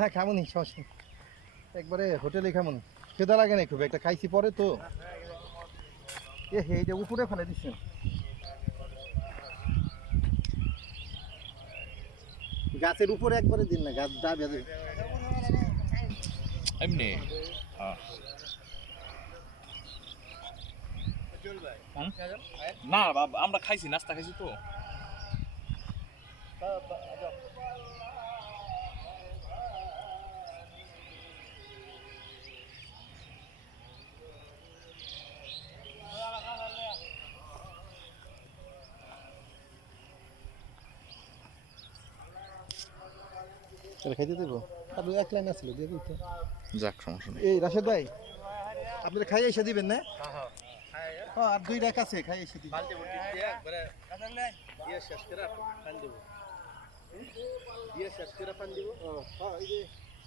হ্যাঁ খামুনি সমস্যা নেই। একবারে হোটেলে খামুনি, খেদা লাগে না খুব একটা, খাইছি পরে তো। এ হে এইটা উপরে ফেলে দিচ্ছেন। গাছের উপরে একবারে দিন না, গাছ ডাবে যাবে। এমনি না আমরা খাইছি, নাস্তা খাইছি তো। তাহলে খাইতে দেবো, আর এক লাইন আসছিল দিয়ে দিতে। যাক সমস্যা নেই। এই রাশেদ ভাই, আপনারা খাই এসে দিবেন না? হ্যাঁ আর দুই রাখ আছে, খাই এসে দিবেন। দিয়ে শেষ করে পানি দেবো, দিয়ে শেষ করে পানি দিব। হ্যাঁ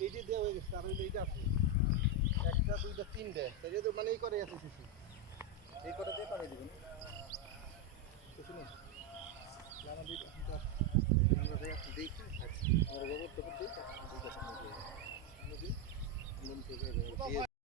এই যে দেওয়া হয়ে গেছে, আর এইটা আছে একটা দুইটা তিনটে, তাই তো মানে এই করে আছে শিশু, এই করে দিয়ে পানি দিবেন কিছু নেই। আমাদের আমরা দেখি আর গোবর টোবর দিই, দুইটা পানি দিয়ে